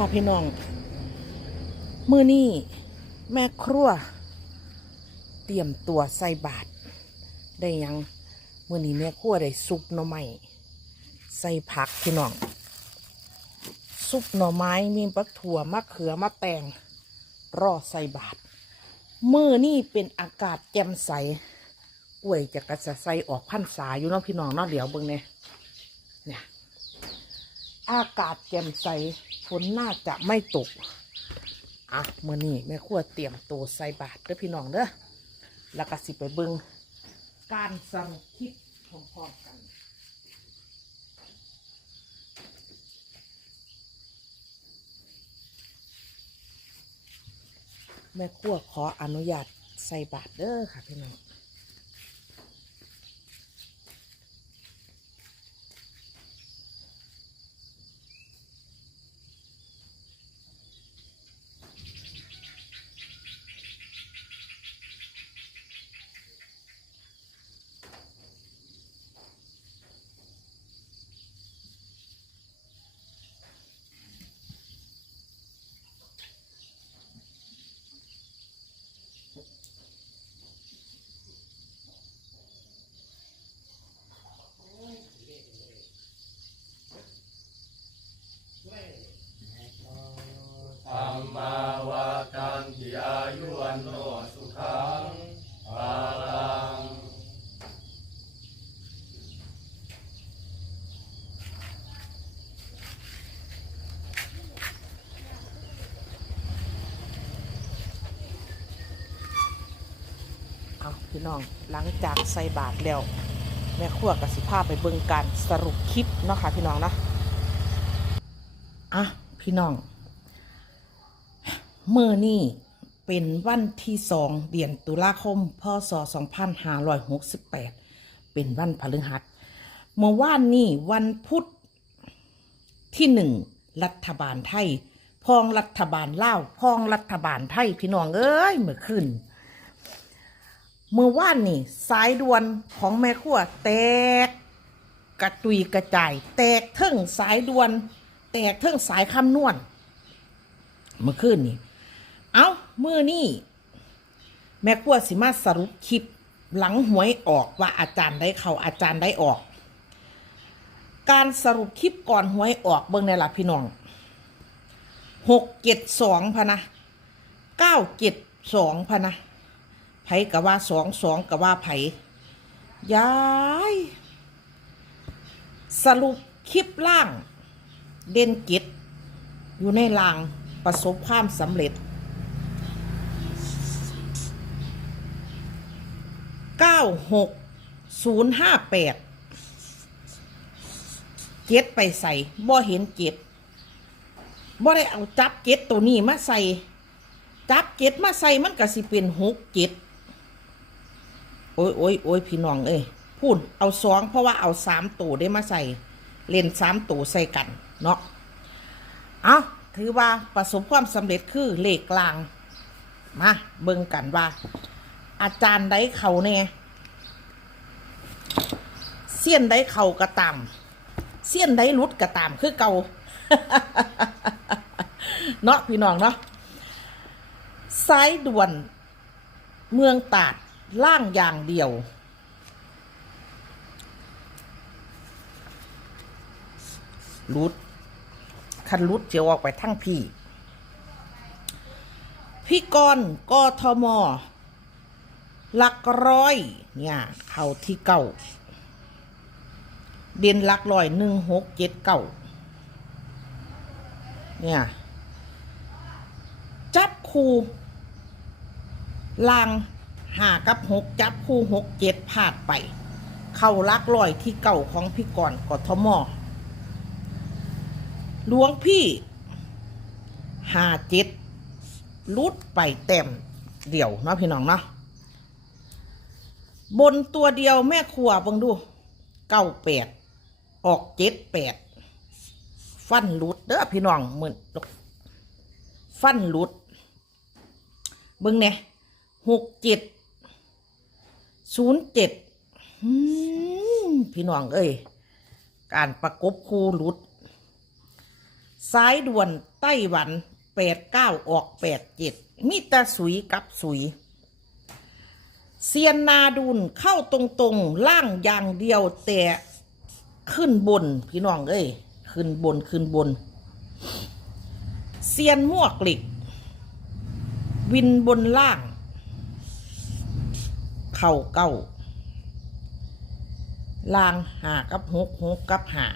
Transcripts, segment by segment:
ค่ะพี่น้อง มือนี่แม่ครัว เตรียมตัวใส่บาตรได้ยัง มือนี้แม่ครัวได้ซุปหน่อไม้ใส่ผักพี่น้อง ซุปหน่อไม้มีปักถั่วมะเขือมะแตงรอใส่บาตรมือนี่เป็นอากาศแจ่มใสกล้วยจะกระใส่ออกพันษาอยู่เน้องพี่น้องเนาะเดี๋ยวเบิ่งเนี่ยเนี่ย อากาศแจ่มใส ฝนน่าจะไม่ตก อะเมื่อนี้แม่ครัวเตรียมตัวใส่บาตรเด้อพี่น้องเด้อแล้วก็สิไปเบิ่งการสรุปคลิปพร้อมๆกันแม่ครัวขออนุญาตใส่บาตรเด้อค่ะพี่น้อง ธรรมาวาทันติอายุวันโนสุขังภาลัง เอาพี่น้องหลังจากใส่บาตรแล้ว แม่ครัวกับสิภาพไปเบิ่งการสรุปคลิปเนาะค่ะพี่น้องเนาะอะพี่น้องเมื่อนี่เป็นวันที่สองเดือนตุลาคมพศ2568 เป็นวันพฤหัสเมื่อวานนี้วันพุธที่หนึ่งรัฐบาลไทย พองรัฐบาลเลาพองรัฐบาลไทย พี่น้องเอ้ยเมื่อคืน มื่อวานนี่ สายด่วนของแม่ขั้วแตก กระตุยกระจาย แตกเทิงสายด่วน แตกเทิงสายคำนวณเมื่อคืนนี่เอามือนี่แม่ขั้วสิมาสรุปคลิปหลังหวยออกว่าอาจารย์ได้เขาอาจารย์ได้ออก การสรุปคลิปก่อนหวยออกเบิ่งในหล่ะพี่น้องหกเจ็ดสองพะนะเก้าเจ็ดสองพะนะ ไผกะว่าสองสองกะว่าไผยายสรุปคลิปล่าง เด่นกิจอยู่ในลางประสบความสำเร็จ เก้าหกศูนย์ห้าแปดเจ็ดไปใส่บ่เห็นเจ็ดบ่ได้เอาจับเจ็ดตัวนี้มาใส่ จับเจ็ดมาใส่มันก็สิเป็นหกเจ็ด โอ้ยโอ้ยโอ้ยพี่น้องเอ้ยพูดเอาสองเพราะว่าเอาสามตัวได้มาใส่เล่นสามตัวใส่กันเนาะเอาถือว่าประสบความสำเร็จคือเลขกลาง มาเบิ่งกันว่า อาจารย์ได้เขาแน่เสี้ยนได้เขากระตามเสี้ยนได้รุดกระตามคือเก่าเนาะพี่น้องเนาะสายด่วนเมืองตาด ล่างอย่างเดียว รุดคันรุดเจียวออกไปทั้งพี่ พี่กรกทมหลักร้อย เนี่ยเขาที่เก่า เด่นหลักร้อยหนึ่งหกเจ็ดเก่าเนี่ย จับคูลาง หากับหกจับคู่หกเจ็ดพลาดไป เข้าลักลอยที่เก่าของพี่กรณ์กทมหลวงพี่หาเจ็ดลุดไปเต็มเดี่ยวเนาะพี่น้องเนาะบนตัวเดียวแม่ครัวบังดูเก้าแปดออกเจ็ดแปดฟันหลุดเด้อพี่น้องเหมือนฟันหลุดเบิ่งเนี่ยหกเจ็ด ศูนย์เจ็ดพี่น้องเอ้ย การประกบคู่หลุด สายด่วนไต้หวันแปดเก้าออกแปดเจ็ดมิตรสุยกับสุย เซียนนาดุนเข้าตรงๆ ล่างอย่างเดียวแต่ขึ้นบน พี่น้องเอ้ย ขึ้นบนขึ้นบน เซียนมวกหล็กวินบนล่าง เข่าเก้าล่างหากับหกหกกับหา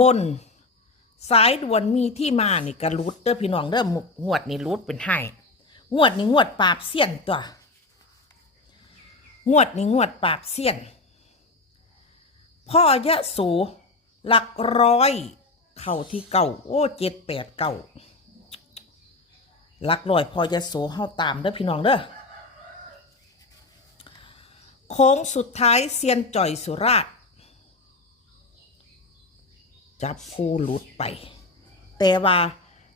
บน สายด่วนมีที่มานี่กระลุดเด้อพี่น้องเด้อหมกงวดนี่รุดเป็นไห้งวดนี่งวดปราบเสี้ยนตัวงวดนี่งวดปราบเสี้ยน พ่อยะโสหลักร้อย เข่าที่เก่าโอ้เจ็ดแปดเก่า ลักร้อยพอยะโสเฮาตามเด้อพี่น้องเด้อโค้งสุดท้ายเซียนจ่อยสุราษฎร์จับคู่หลุดไป แต่ว่า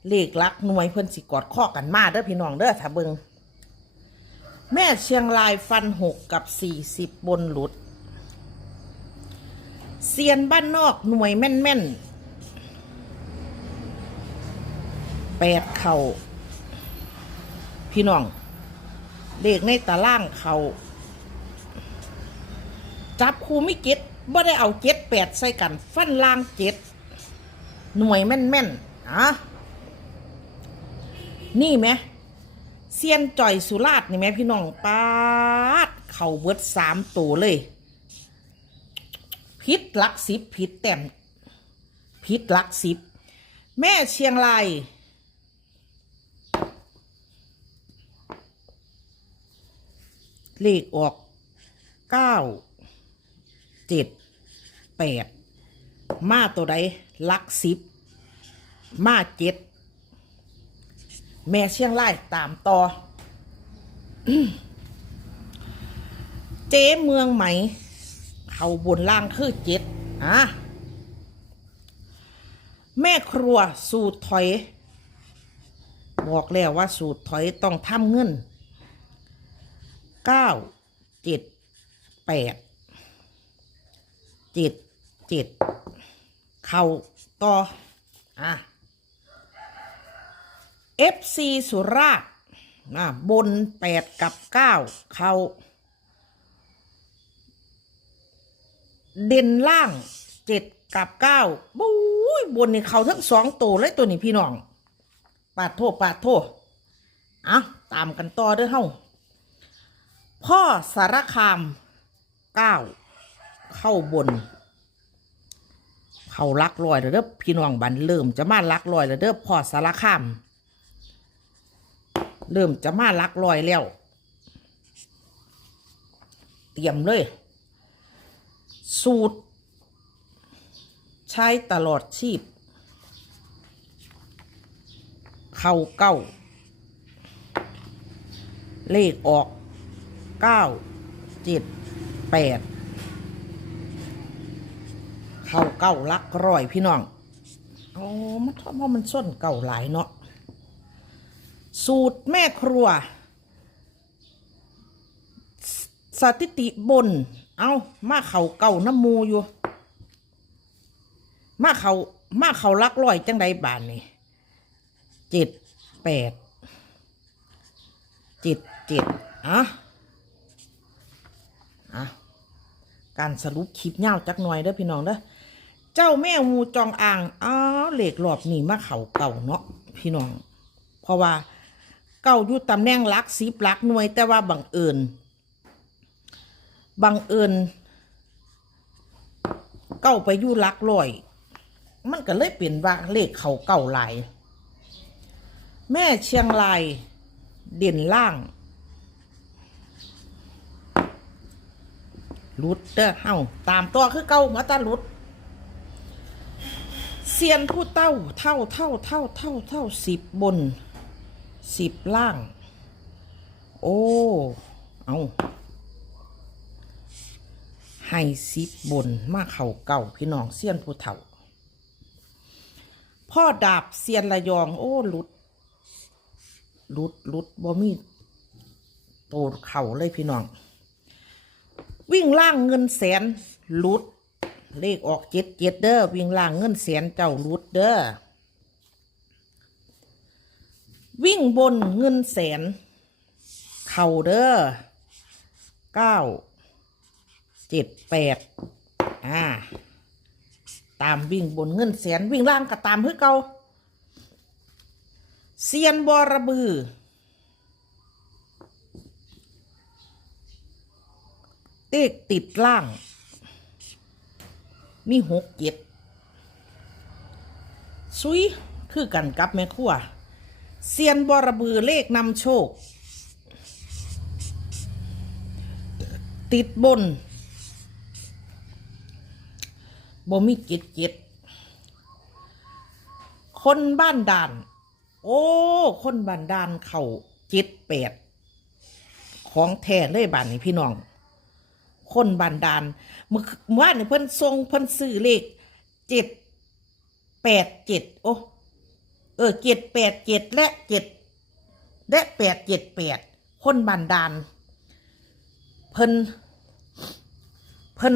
เลขลักหน่วยเพิ่นสิกอดข้อกันมาเด้อพี่น้องเด้อถ้าเบิงแม่เชียงรายฟันหกกับสี่สิบบนหลุดเซียนบ้านนอกหน่วยแม่นแม่นๆแปดเข่า พี่น้องเลขในตารางเขาจับคู่ไม่เก็ตบ่ได้เอาเจ็ดแปดใส่กัน ฟันล่างเจ็ดหน่วยแม่นแม่นอะนี่ไหมเซียนจ่อยสุราษนี่ไหมพี่น้องปาดเข่าเบิดสามตัวเลยพิษลักสิบพิษแต้มพิษลักสิบ แม่เชียงราย เลขออกเก้าเจ็ดแปดมาตัวใดลักสิบมาเจ็ดแม่เชียงรายตามต่อ เจ๊เมืองไหม เขาบนล่างคือเจ็ดอะแม่ครัวสูตรถอย บอกแล้วว่าสูตรถอยต้องทำเงิน เก้าเจ็ดแปดเจ็ดเจ็ดเข่าต่ออะ FC สุราษฎร์อะบนแปดกับเก้าเข่าเด่นล่างเจ็ดกับเก้าบุ้ยบนนี่เขาทั้งสองตัวเลยตัวนี้พี่น้อง ปาดโทษปาดโทษอะตามกันต่อเด้อเฮ้า พ่อสารคามเก้าเข้าบน เขาลักลอยแล้วเด้อพี่น้องบันเริ่มจะมาลักลอยแล้วเด้อพ่อสารคาม เริ่มจะมาลักลอยแล้ว เตรียมเลย สูตร ใช้ตลอดชีพ เข่าเก้า เลขออก เก้าเจ็ดแปดเข้าเก้าลักร้อยพี่น้องอ๋อมันเพราะมันส้นเก่าหลายเนาะสูตรแม่ครัวสสถิติบน เอามาเข่าเก่าน้ำมูอยู่ มาเขามาเขาลักร้อยจังใดบานนี่เจ็ดแปดเจ็ดเจ็ดอะอะ การสรุปคลิปเงาวจักหน่อยเด้อพี่น้องเด้อเจ้าแม่งูจองอ่างอ้าวเหล็กหลอบนี่มาเข่าเก่าเนาะพี่น้อง เพราะว่าเก่าอยู่ตำแหน่งหลักสิบลักหน่วย แต่ว่าบังเอิญบังเอิญเก่าไปอยู่ลักร้อย มันก็เลยเปลี่ยนว่าเลขเขาเก่าหลาย แม่เชียงรายเด่นล่าง รุดเด้อเฮาตามตัวคือเก่ามาตารุดเซียนผู้เต้าเท่าเท่าเท่าเท่าเท่าสิบบนสิบล่าง โอ้เอาให้สิบบนมาเข่าเก่าพี่น้องเซียนผู้เฒ่า พ่อดาบเซียนระยอง โอ้หลุดหลุดหลุดบ่มีโตเข่าเลยพี่น้อง วิ่งล่างเงินแสนลุด เลขออกเจ็ดเจ็ดเด้อวิ่งล่างเงินแสนเจ้ารุดเด้อวิ่งบนเงินแสน เข่าเด้อเก้าเจ็ดแปดอ่าตามวิ่งบนเงินแสนวิ่งล่างก็ตามเพื่อเก่าเซียนบอระบือ เตกติดล่าง มีหกเจ็ดซุยคือกันกับแม่ครัวเซียนบอระบือเลขนำโชค ติดบนบ่มีเจ็ดเจ็ดคนบ้านด่าน โอ้ คนบ้านด่านเขาเจ็ดแปดของแท้เลยบ้านนี้พี่น้อง คนบ้านดานเมื่อวานนี่เพิ่นทรงเพิ่นซื้อเลขเจ็ดแปดเจ็ดโอ้เออเจ็ดแปดเจ็ดและเจ็ดและแปดเจ็ดแปดคนบ้านดานเพิ่นเพิ่น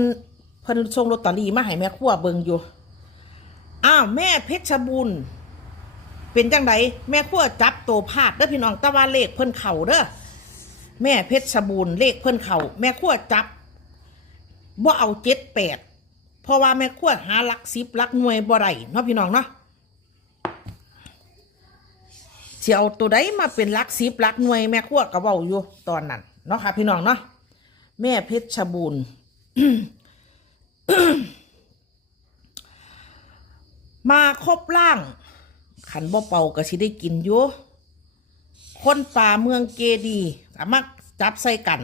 เพิ่นส่งลอตเตอรี่มาให้แม่ครัวเบิงอยู่อ้าวแม่เพชรบูรณ์เป็นจังไดแม่ครัวจับตัวพาดเด้อพี่น้องตะวันเลขเพิ่นเข่าเด้อแม่เพชรบูรณ์เลขเพิ่นเข่าแม่ครัวจับ บ่เอาเจ็ดแปดเพราะว่าแม่ครัวหาลักสิบลักหน่วยบ่ได้เนาะพี่น้องเนาะสิเอาตัวใดมาเป็นลักสิบลักหน่วยแม่ครัวก็เว้าอยู่ตอนนั้นเนาะค่ะ พี่น้องเนาะแม่เพชรบูรณ์มาครบล่าง ขันบ่เป่าก็สิได้กินอยู่คนป่าเมืองเกดี สามารถจับใส่กัน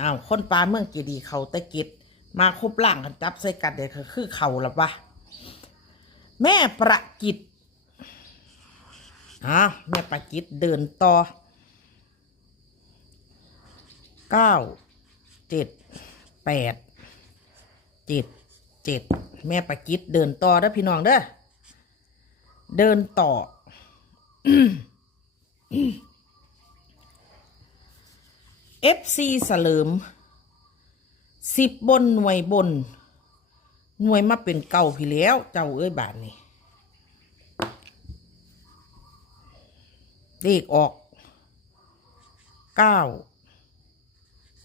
อ้าวคนป่าเมืองเกดีเขาตะกิดมาคบล่างกันจับใส่กันเดี๋ยวคือเขาละวะแม่ประกิตอ้าวแม่ประกิตเดินต่อเก้าเจ็ดแปดเจ็ดเจ็ดแม่ประกิดเดินต่อเด้อพี่น้องเด้อเดินต่อ FC เสลิมสิบบนหน่วยบน หน่วยมาเป็นเก่าพี่แล้ว เจ้าเอ้ยบาทนี่เลขออกเก้า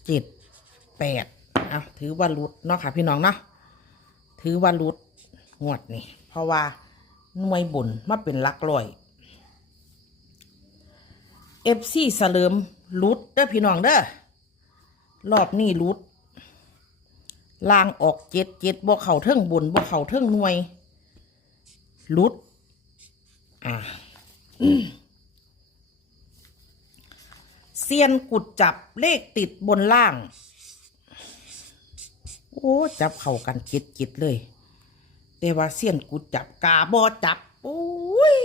เจ็ดแปดอะถือว่ารุดเนาะค่ะพี่น้องเนาะถือว่ารุดงวดนี่เพราะว่าหน่วยบุญมาเป็นลักร้อยเอฟซีเสลิม รุดเด้อพี่น้องเด้อรอบนี้รุดลางออกเจ็ดเจ็ดบ่เข่าเทิงบุญบ่เข่าเทิงหน่วยรุดอะเซียนกุดจับเลขติดบนล่าง โอ้จับเข้ากันจิตจิตเลย แต่ว่าเซียนกุดจับกาบอจับโอ้ย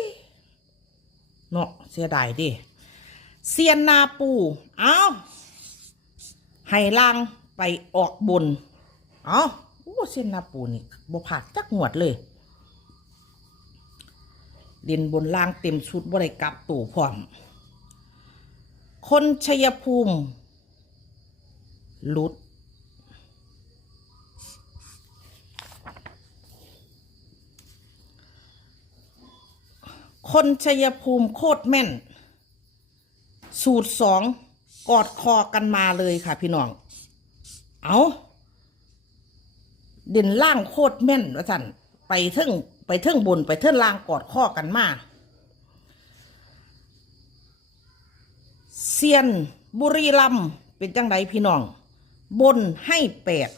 เนาะเสียดายดิ เซียนนาปูเอาให้ล่างไปออกบน เอาโอ้เซียนนาปูนี่บ่ผาดจักหวดเลยเด่นบนล่างเต็มชุดบ่ได้กลับตู่พร้อม คนชัยภูมิลุด คนชัยภูมิโคตรแม่น สูตรสองกอดคอกันมาเลยค่ะ พี่น้อง เอาเด่นล่างโคตรแม่นว่าสันไปเทิงไปเทิงบนไปเทิงล่างกอดข้อกันมาเซียนบุรีรัมย์เป็นจังไดพี่น้อง บนให้แปด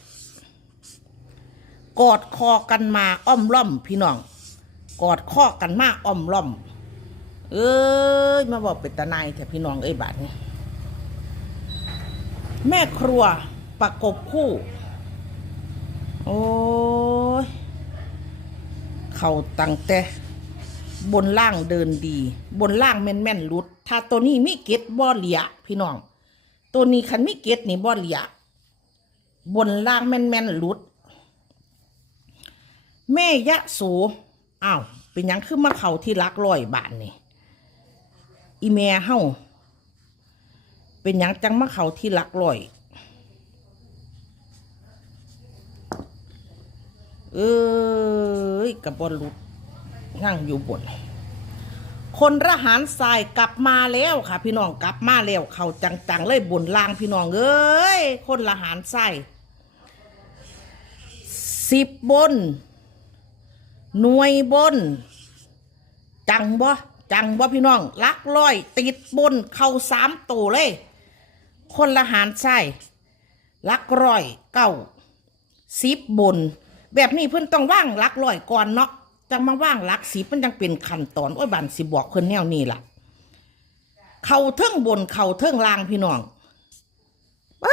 กอดคอกันมาอ้อมล่อมพี่น้อง กอดข้อกันมาอ้อมล่อม เอ้ยมาบอกเป็นตาในายแต่พี่น้องเอ้ยบาทนี้แม่ครัวประกบคู่ โอ้ยเขาตั้งแต่บนล่างเดินดี บนล่างแม่นแม่นๆหลุด ถ้าตัวนี้มีเก็ตบ่เหลียพี่น้อง ตัวนี้คันมีเก็ตนี่บ่เหลียบนล่างแม่นแม่นๆหลุด แม่ยะโสอ้าวเป็นยังคือมาเขาที่รักร้อยบาทนี่ อีแม่เฮาเป็นหยังจังมาเขาที่รักร้อย เอ้ยกับบอลลุดนั่งอยู่บนคนระหารทรายกลับมาแล้วค่ะ พี่น้องกลับมาแล้วเขาจังๆเลยบนล่างพี่น้องเอ้ยคนระหารทรายสิบบน หน่วยบน จังบ่ จังบ่าพี่น้องลักร้อย ติดบนเข่าสามตัวเลย คนละหารใช่ลักร้อยเก้าสิบบน แบบนี้เพิ่อนต้องว่างลักร้อยก่อนเนาะจังมาว่างลักสิบมันจังเป็นขั้นตอนโอ้ยบันสิบอกเพิ่อนแนวนี้ล่ะ เข่าเทิงบนเข่าเทิงล่างพี่น้องไป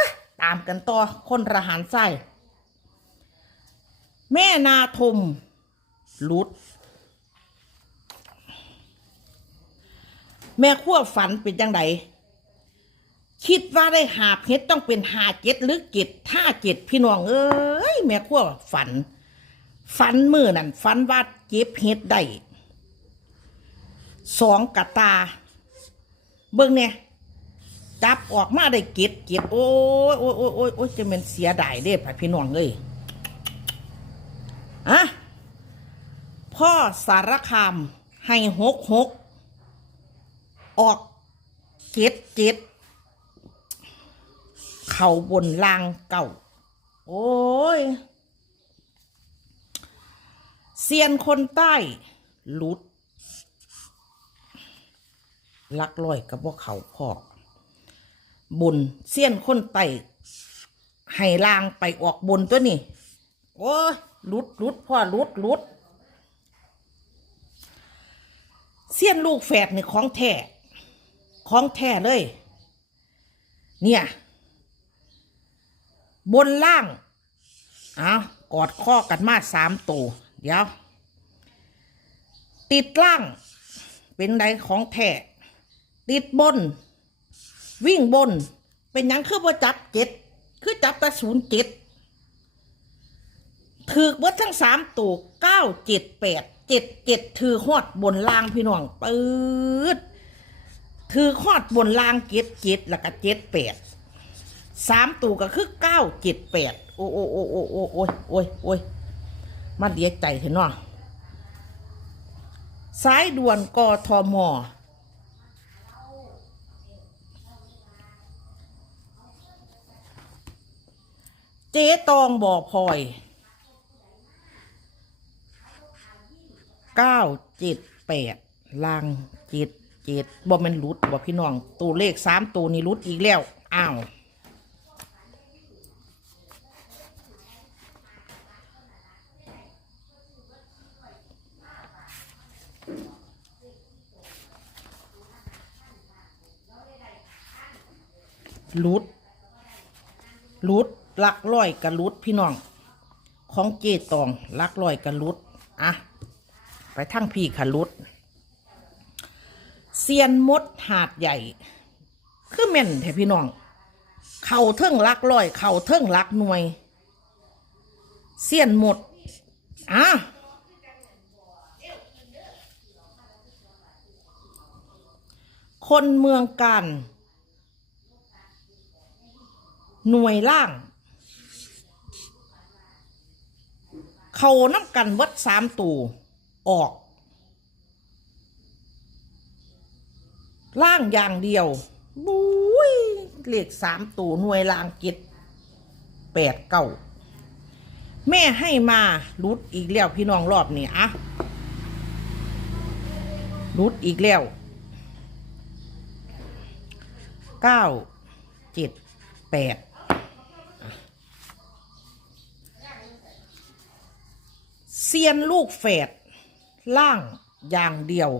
ตามกันต่อคนละหารใช่แม่นาทมหลุด แม่ขั้วฝันเป็นจังไดคิดว่าได้หาเพชรต้องเป็นหาเจ็ดหรือเจ็ดห้าเจ็ดพี่น้องเอ้ยแม่ขั้วฝัน ฝันมือนั่นฝันว่าเก็บเฮ็ดได้สองกะตา เบิ่งเนี่ยจับออกมาได้เก็ดเก็ดโอ้ยโอ้ยโอ้ยโอ้ยโอ้ยจะเป็นเสียดายเด้พ่พี่น้องเอ้ยอะพ่อสารคามให้หกหก ออกเจ็ดเจ็ดเข่าบนล่างเก่า โอ้ยเซียนคนใต้หลุดลักลอยกับว่าเขาพอกบนเซียนคนไต่ให้ลางไปออกบนตัวนี่โอ้ยหลุดลุดพ่อลุดลุดเสี้ยนลูกแฝดนี่ของแท้ ของแท้เลย เนี่ย บนล่างเอากอดข้อกันมาสามตัวเดี๋ยว ติดล่าง เป็นไดของแท้ติดบน วิ่งบน เป็นยังคือว่าจับเจ็ดคือจับต่ศูนย์เจ็ดถือเบิดทั้งสามตัวเก้าเจ็ดแปดเจ็ดเจ็ดถือหอดบนล่างพี่น้องปืด ถือหอดบนล่างเจ็ดเจ็ดแล้วก็เจ็ดแปดสามตัวก็คือเก้าเจ็ดแปดโอ้โอ้โอ้โอ้โอ้โอ้ยโอ้ยโอ้ยมาเดียใจเห็นเนาะสายด่วนกทมเจ๊ตองบ่อพลอยเก้าเจ็ดแปดลางเจ็ด เจ็ดบ่มันรุดบ่พี่น้อง ตัวเลขสามตัวนี้รุดอีกแล้ว อ้าวรุดรุดลักร้อยกับรุดพี่น้อง ของเจตองลักร้อยกับรุดอะ ไปทั้งพี่ขารุด เซียนมดหาดใหญ่ คือแม่นแท้พี่น้อง เข่าเทิงลักร้อย เข่าเทิงลักหน่วย เซียนหมดอะคนเมืองกันหน่วยล่าง เขาน้ำกันวัดสามตูออก ล่างอย่างเดียวบุ้ยเลขสามตูหน่วยล่างเจ็ดแปดเก้าแม่ให้มารุดอีกแล้วพี่น้องรอบนี้อะรุดอีกแล้วเก้าเจ็ดแปดเซียนลูกแฝดล่างอย่างเดียว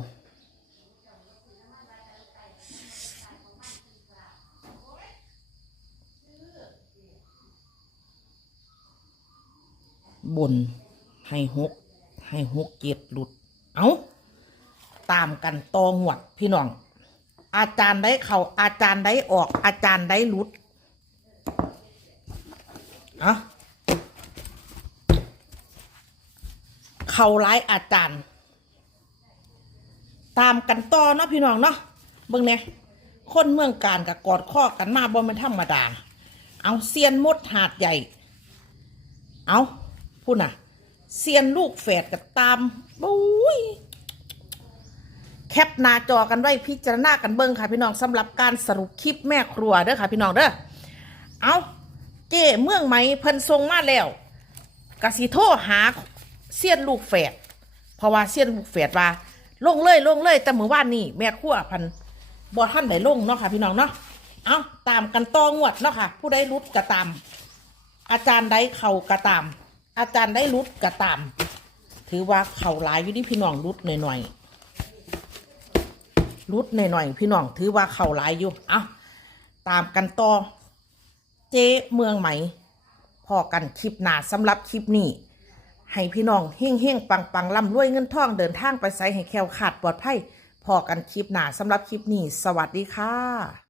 บน ให้หกให้หกเจ็ดหลุด เอาตามกันตองหวดพี่น้อง อาจารย์ได้เขาอาจารย์ได้ออก อาจารย์ได้หลุดอะเขาร้ายอาจารย์ ตามกันต่อเนาะพี่น้องเนาะเบิ่งเนี่ยคนเมืองการกับกอดข้อกันมาบ่มันธรรมดา เอาเซียนมดหาดใหญ่ เอา พูดน่ะเซียนลูกแฝดกับตามบุ้ยแคปหน้าจอกันไว้พิจารณากันเบิ่งค่ะพี่น้องสำหรับการสรุปคลิปแม่ครัวเด้อค่ะพี่น้องเด้อเอาเจ้เมืองไหมเพิ่นทรงมาแล้วกสิโทหาเซียนลูกแฝดเพราะว่าเซียนลูกแฝดว่าลงเลยลงเลยแต่เมื่อวานนี่แม่ครัวพันบอท่านได้ลงเนาะค่ะพี่น้องเนาะเอาตามกันต่องวดเนาะค่ะ ผู้ใดรุดกระตามอาจารย์ได้เข่ากระตาม อาจารย์ได้รุดกระตาม ถือว่าเข่าหลายอยู่ที่พี่น้องรุดหน่อยๆรุดหน่อยๆพี่น้องถือว่าเข่าหลายอยู่เอาตามกันต่อเจ๊เมืองไหมพอกันคลิปหนาสำหรับคลิปนี้ ให้พี่น้องเฮ่งเฮ่งปังปังร่ำรวยเงินทองเดินทางไปไซให้แคล้วขาดปลอดภัยพอกันคลิปหนาสำหรับคลิปนี้ สวัสดีค่ะ